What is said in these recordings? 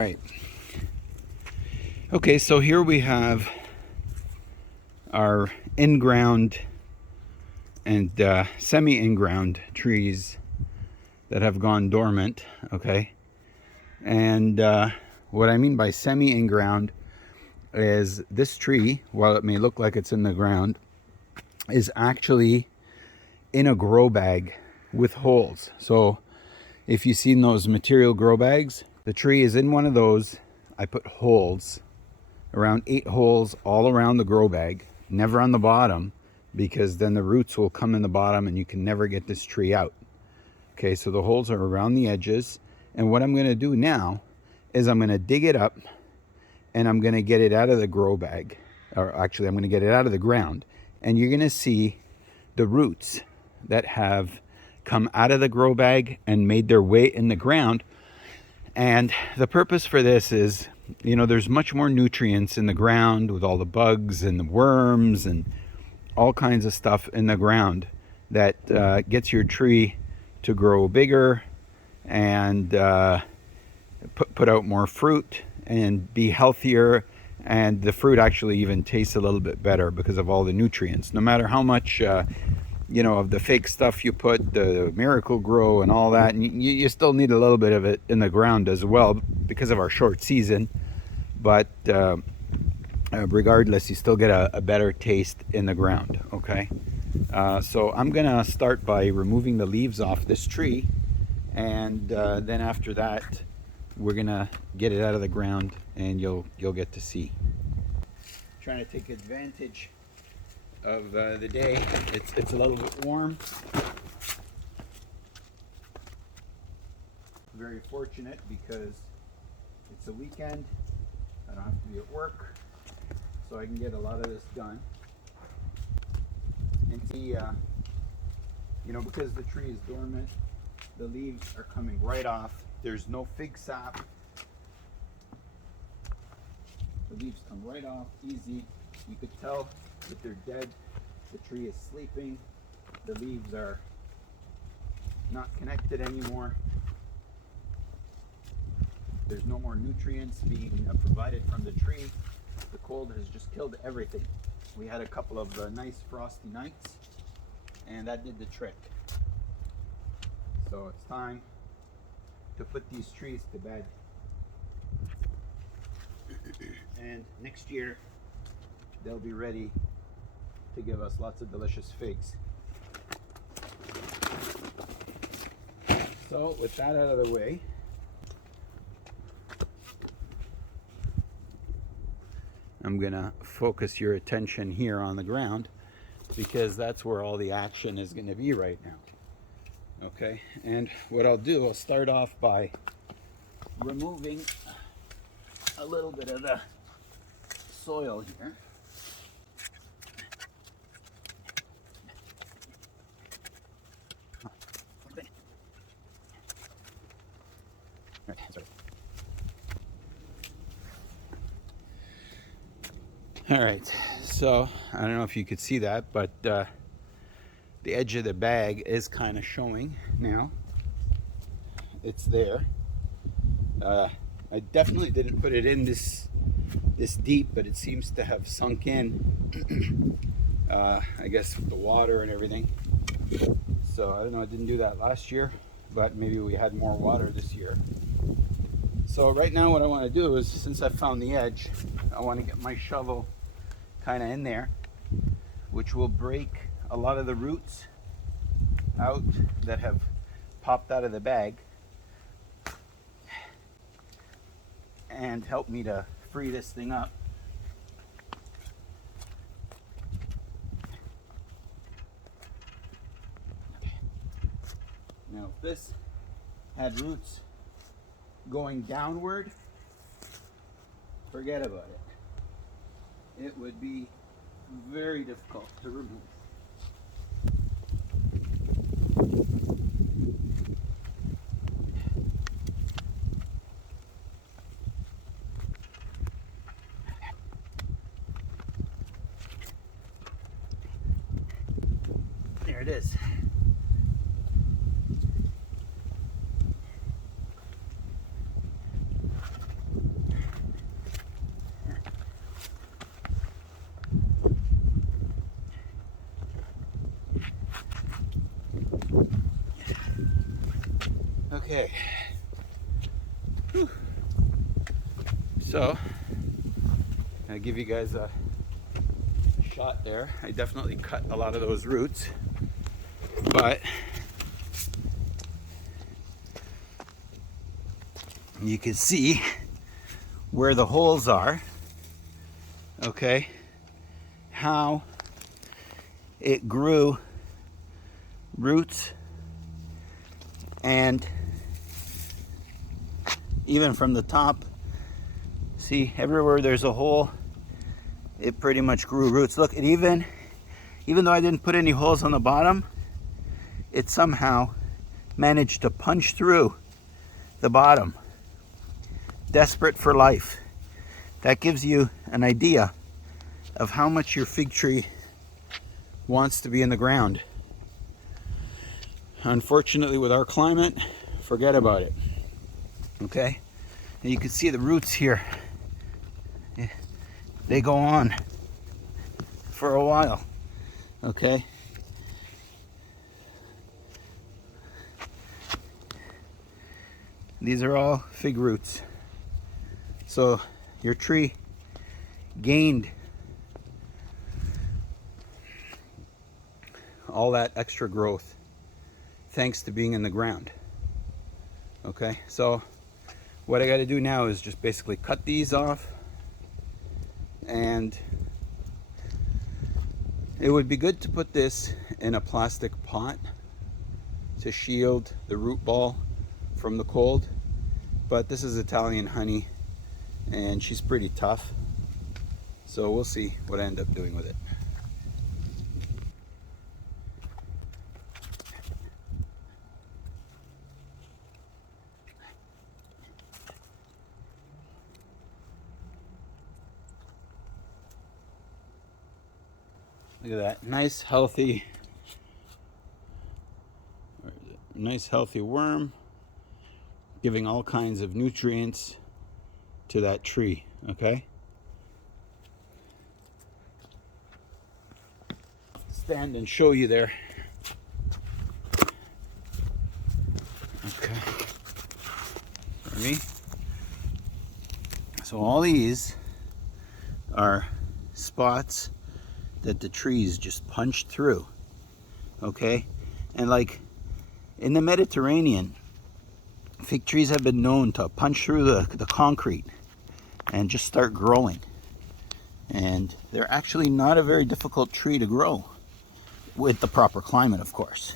Right. Okay, so here we have our in-ground and semi-in-ground trees that have gone dormant. Okay, and what I mean by semi-in-ground is this tree, while it may look like it's in the ground, is actually in a grow bag with holes. So if you've seen those material grow bags, the tree is in one of those. I put holes, around 8 holes all around the grow bag, never on the bottom, because then the roots will come in the bottom and you can never get this tree out. Okay, so the holes are around the edges, and what I'm going to do now is I'm going to dig it up and I'm going to get it out of the grow bag, or actually I'm going to get it out of the ground, and you're going to see the roots that have come out of the grow bag and made their way in the ground. And the purpose for this is, you know, there's much more nutrients in the ground with all the bugs and the worms and all kinds of stuff in the ground that gets your tree to grow bigger and put out more fruit and be healthier. And the fruit actually even tastes a little bit better because of all the nutrients. No matter how much you know, of the fake stuff you put, the Miracle Grow and all that, and you still need a little bit of it in the ground as well because of our short season. But regardless, you still get a better taste in the ground. Okay, so I'm gonna start by removing the leaves off this tree, and then after that we're gonna get it out of the ground and you'll get to see. Trying to take advantage of the day. It's a little bit warm. Very fortunate because it's a weekend. I don't have to be at work, so I can get a lot of this done. And see, you know, because the tree is dormant, the leaves are coming right off. There's no fig sap. The leaves come right off, easy. You could tell that they're dead. The tree is sleeping. The leaves are not connected anymore. There's no more nutrients being provided from the tree. The cold has just killed everything. We had a couple of nice frosty nights, and that did the trick. So it's time to put these trees to bed. And next year, they'll be ready to give us lots of delicious figs. So with that out of the way, I'm gonna focus your attention here on the ground because that's where all the action is gonna be right now. Okay, and what I'll do, I'll start off by removing a little bit of the soil here. All right, so I don't know if you could see that, but the edge of the bag is kind of showing now. It's there. I definitely didn't put it in this deep, but it seems to have sunk in. I guess with the water and everything. So I don't know, I didn't do that last year, but maybe we had more water this year. So right now what I want to do is, since I found the edge, I want to get my shovel kind of in there, which will break a lot of the roots out that have popped out of the bag and help me to free this thing up. Now if this had roots going downward, forget about it. It would be very difficult to remove. There it is. Okay. Whew. So, I'll give you guys a shot there. I definitely cut a lot of those roots, but you can see where the holes are, okay, how it grew roots, and even from the top, see, everywhere there's a hole, it pretty much grew roots. Look, it even though I didn't put any holes on the bottom, it somehow managed to punch through the bottom. Desperate for life. That gives you an idea of how much your fig tree wants to be in the ground. Unfortunately, with our climate, forget about it. Okay? And you can see the roots here. They go on for a while. Okay? These are all fig roots. So your tree gained all that extra growth thanks to being in the ground. Okay, so what I got to do now is just basically cut these off, and it would be good to put this in a plastic pot to shield the root ball from the cold, but this is Italian honey and she's pretty tough, so we'll see what I end up doing with it. Look at that, nice healthy worm, giving all kinds of nutrients to that tree. Okay, stand and show you there. Okay, for me. So all these are spots that the trees just punched through. Okay, and like in the Mediterranean, fig trees have been known to punch through the concrete and just start growing. And they're actually not a very difficult tree to grow with the proper climate, of course.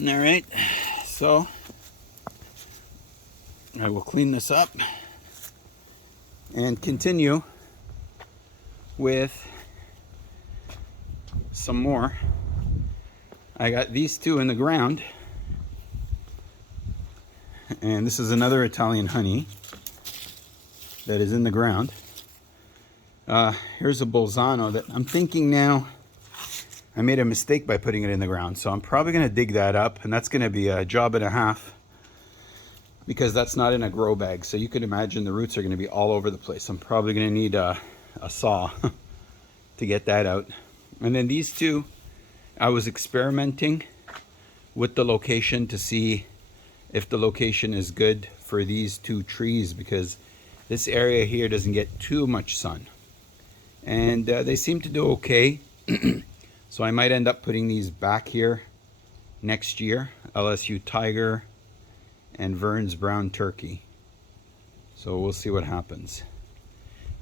All right, so I will clean this up and continue with some more. I got these two in the ground, and this is another Italian honey that is in the ground. Here's a Bolzano that I'm thinking now I made a mistake by putting it in the ground, so I'm probably going to dig that up, and that's going to be a job and a half because that's not in a grow bag. So you can imagine the roots are going to be all over the place. I'm probably going to need a saw to get that out. And then these two, I was experimenting with the location to see if the location is good for these two trees, because this area here doesn't get too much sun, and they seem to do okay. So I might end up putting these back here next year, LSU Tiger and Vern's Brown Turkey. So we'll see what happens.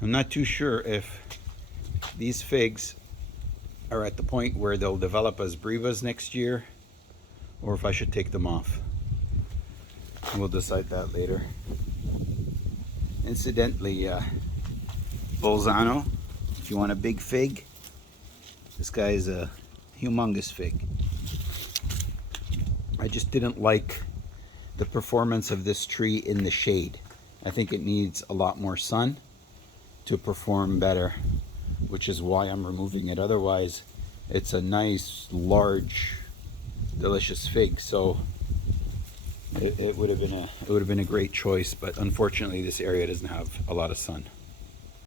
I'm not too sure if these figs are at the point where they'll develop as brevas next year, or if I should take them off. We'll decide that later. Incidentally, Bolzano, if you want a big fig, this guy is a humongous fig. I just didn't like the performance of this tree in the shade. I think it needs a lot more sun to perform better, which is why I'm removing it. Otherwise, it's a nice, large, delicious fig. So it would have been a great choice, but unfortunately, this area doesn't have a lot of sun.